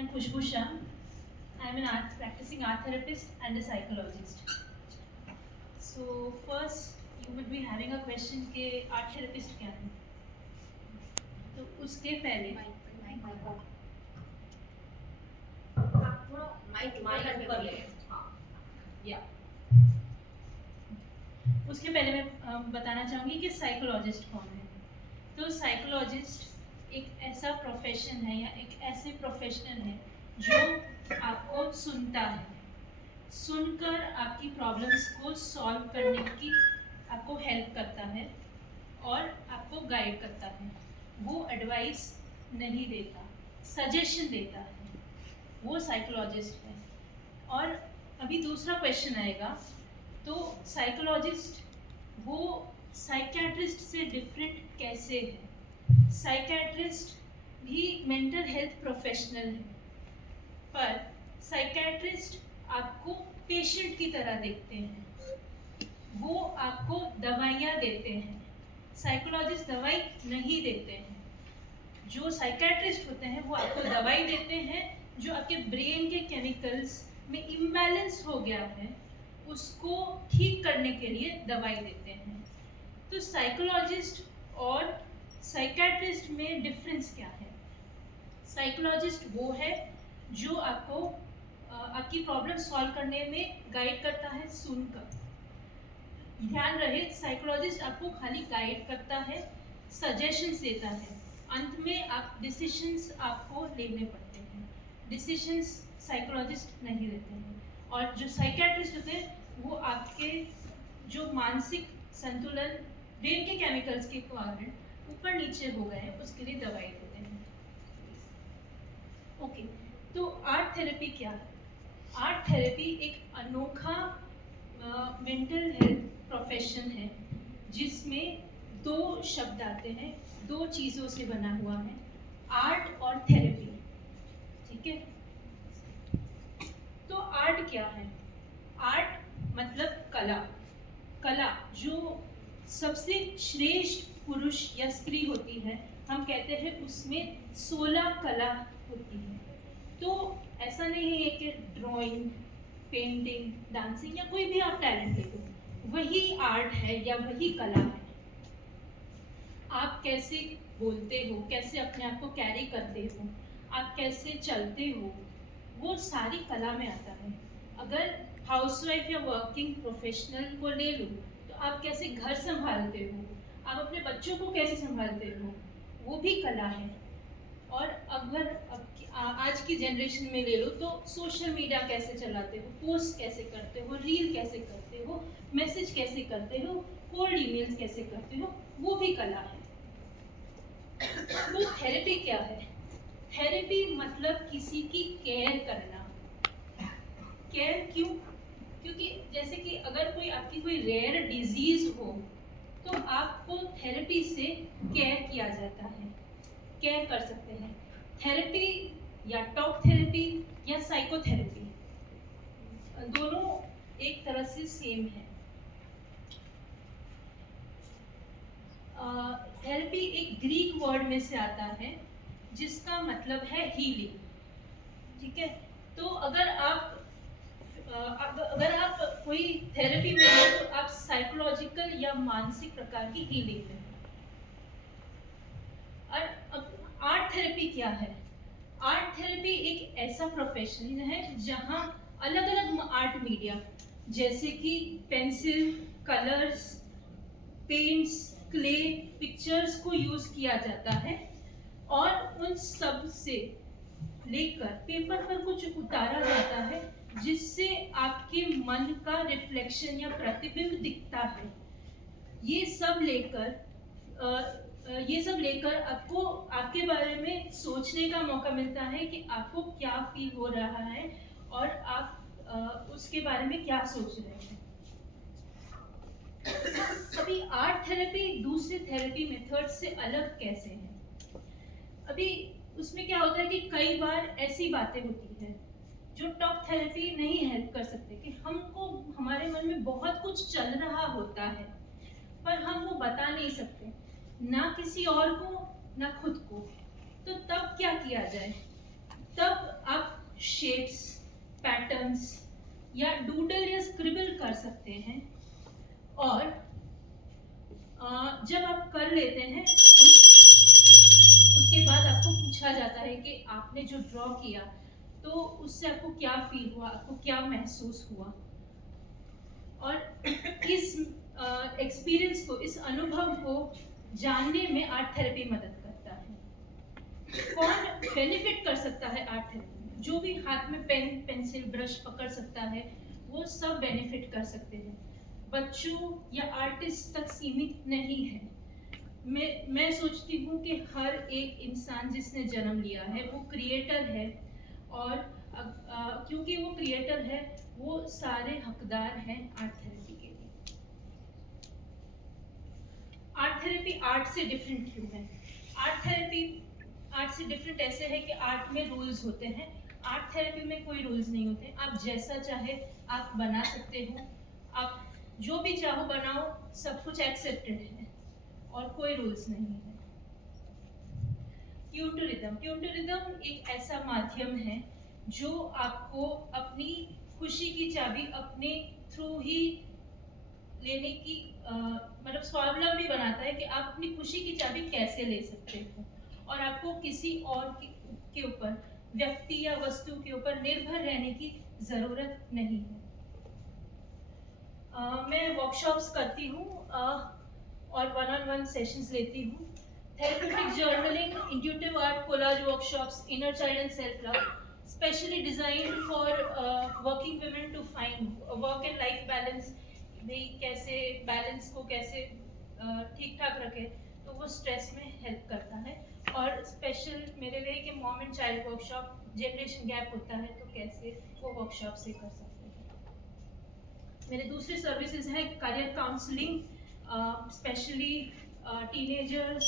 I'm Khushbu Shah. I'm an practicing art therapist and a psychologist. So first, you would be having a question कि art therapist क्या है? तो उसके पहले उसके पहले मैं बताना चाहूँगी कि साइकोलॉजिस्ट कौन है। तो साइकोलॉजिस्ट एक ऐसा प्रोफेशन है या एक ऐसे प्रोफेशनल है जो आपको सुनता है, सुनकर आपकी प्रॉब्लम्स को सॉल्व करने की आपको हेल्प करता है और आपको गाइड करता है। वो एडवाइस नहीं देता, सजेशन देता है, वो साइकोलॉजिस्ट है। और अभी दूसरा क्वेश्चन आएगा, तो साइकोलॉजिस्ट वो साइकियाट्रिस्ट से डिफरेंट कैसे है? साइकियाट्रिस्ट भी मेंटल हेल्थ प्रोफेशनल है, पर साइकियाट्रिस्ट आपको पेशेंट की तरह देखते हैं, वो आपको दवाइयाँ देते हैं। साइकोलॉजिस्ट दवाई नहीं देते हैं। जो साइकियाट्रिस्ट होते हैं वो आपको दवाई देते हैं, जो आपके ब्रेन के केमिकल्स में इम्बैलेंस हो गया है उसको ठीक करने के लिए दवाई देते हैं। तो साइकोलॉजिस्ट और साइकियाट्रिस्ट में डिफरेंस क्या है? साइकोलॉजिस्ट वो है जो आपको आपकी प्रॉब्लम सॉल्व करने में गाइड करता है सुनकर। ध्यान रहे, साइकोलॉजिस्ट आपको खाली गाइड करता है, सजेशंस देता है, अंत में आप डिसीजंस आपको लेने पड़ते हैं। डिसीजंस साइकोलॉजिस्ट नहीं लेते हैं। और जो साइकियाट्रिस्ट होते हैं वो आपके जो मानसिक संतुलन ब्रेन के केमिकल्स के कारण ऊपर नीचे हो गए हैं उसके लिए दवाई देते हैं। ओके, तो आर्ट थेरेपी क्या है? आर्ट थेरेपी एक अनोखा मेंटल हेल्थ प्रोफेशन है जिसमें दो शब्द आते हैं, दो चीज़ों से बना हुआ है, आर्ट और थेरेपी। ठीक है, तो आर्ट क्या है? आर्ट मतलब कला। कला जो सबसे श्रेष्ठ पुरुष या स्त्री होती है, हम कहते हैं उसमें 16 कला होती है। तो ऐसा नहीं है कि ड्राइंग, पेंटिंग, डांसिंग या कोई भी आप टैलेंट ले लो, वही आर्ट है या वही कला है। आप कैसे बोलते हो, कैसे अपने आप को कैरी करते हो, आप कैसे चलते हो, वो सारी कला में आता है। अगर हाउसवाइफ या वर्किंग प्रोफेशनल को ले लो तो आप कैसे घर संभालते हो, आप अपने बच्चों को कैसे संभालते हो, वो भी कला है। और अगर आज की जनरेशन में ले लो तो सोशल मीडिया कैसे चलाते हो, पोस्ट कैसे करते हो, रील कैसे करते हो, मैसेज कैसे करते हो, कोल्ड ईमेल्स कैसे करते हो, वो भी कला है। तो थेरेपी क्या है? थेरेपी मतलब किसी की केयर करना। केयर क्यों? क्योंकि जैसे कि अगर कोई आपकी कोई रेयर डिजीज हो तो आपको थेरेपी से केयर किया जाता है, केयर कर सकते हैं। थेरेपी या टॉक थेरेपी या साइकोथेरेपी दोनों एक तरह से सेम है। थेरेपी एक ग्रीक वर्ड में से आता है जिसका मतलब है हीलिंग। ठीक है, तो अगर आप कोई थेरेपी में हो तो आप साइकोलॉजिकल या मानसिक प्रकार की हीलिंग में। और अब आर्ट थेरेपी क्या है? आर्ट थेरेपी एक ऐसा प्रोफेशन है जहां अलग अलग आर्ट मीडिया जैसे कि pencil, colours, paints, clay, pictures को यूज किया जाता है और उन सब से लेकर पेपर पर कुछ उतारा जाता है जिससे आपके मन का रिफ्लेक्शन या प्रतिबिंब दिखता है। ये सब लेकर आपको आपके बारे में सोचने का मौका मिलता है कि आपको क्या फील हो रहा है और आप उसके बारे में क्या सोच रहे हैं। अभी आर्ट थेरेपी दूसरे थेरेपी मेथड से अलग कैसे है? अभी उसमें क्या होता है कि कई बार ऐसी बातें होती है जो टॉक थेरेपी नहीं हेल्प कर सकते, कि हमको हमारे मन में बहुत कुछ चल रहा होता है पर हम वो बता नहीं सकते, ना किसी और को ना खुद को। तो तब क्या किया जाए? तब आप शेप्स, पैटर्न्स या डूडल या स्क्रिबल कर सकते हैं। और जब आप कर लेते हैं उसके बाद आपको पूछा जाता है कि आपने जो ड्रॉ किया तो उससे आपको क्या फील हुआ, आपको क्या महसूस हुआ। और इस एक्सपीरियंस को, इस अनुभव को जानने में आर्ट थेरेपी मदद करता है। कौन बेनिफिट कर सकता है आर्ट थेरेपी में? जो भी हाथ में पेन, पेंसिल, ब्रश पकड़ सकता है वो सब बेनिफिट कर सकते हैं। बच्चों या आर्टिस्ट तक सीमित नहीं है। मैं सोचती हूँ कि हर एक इंसान जिसने जन्म लिया है वो क्रिएटर है, और क्योंकि वो क्रिएटर है वो सारे हकदार हैं आर्ट थेरेपी के लिए। आर्ट थेरेपी आर्ट से डिफरेंट क्यों है? आर्ट थेरेपी आर्ट से डिफरेंट ऐसे है कि आर्ट में रूल्स होते हैं, आर्ट थेरेपी में कोई रूल्स नहीं होते। आप जैसा चाहे आप बना सकते हो, आप जो भी चाहो बनाओ, सब कुछ एक्सेप्टेड है और कोई रूल्स नहीं है। Tune to rhythm. Tune to rhythm एक ऐसा माध्यम है जो आपको अपनी खुशी की चाबी अपने थ्रू ही लेने की मतलब स्वावलंबी बनाता है कि आप अपनी खुशी की चाबी कैसे ले सकते हो, और आपको किसी और के ऊपर, व्यक्ति या वस्तु के ऊपर निर्भर रहने की ज़रूरत नहीं है। मैं वर्कशॉप्स करती हूँ और वन-ऑन-वन सेशंस लेती हूँ। Therapeutic journaling, intuitive art, collage workshops, inner child and self love, specially designed for working women to find work and life balance. भाई कैसे बैलेंस को कैसे ठीक ठाक रखे, तो वो स्ट्रेस में हेल्प करता है। और स्पेशल मेरे लिए कि mom and child workshop, generation gap होता है तो कैसे वो वर्कशॉप से कर सकते हैं। मेरे दूसरे सर्विसेज हैं करियर काउंसलिंग, स्पेशली टीनेजर्स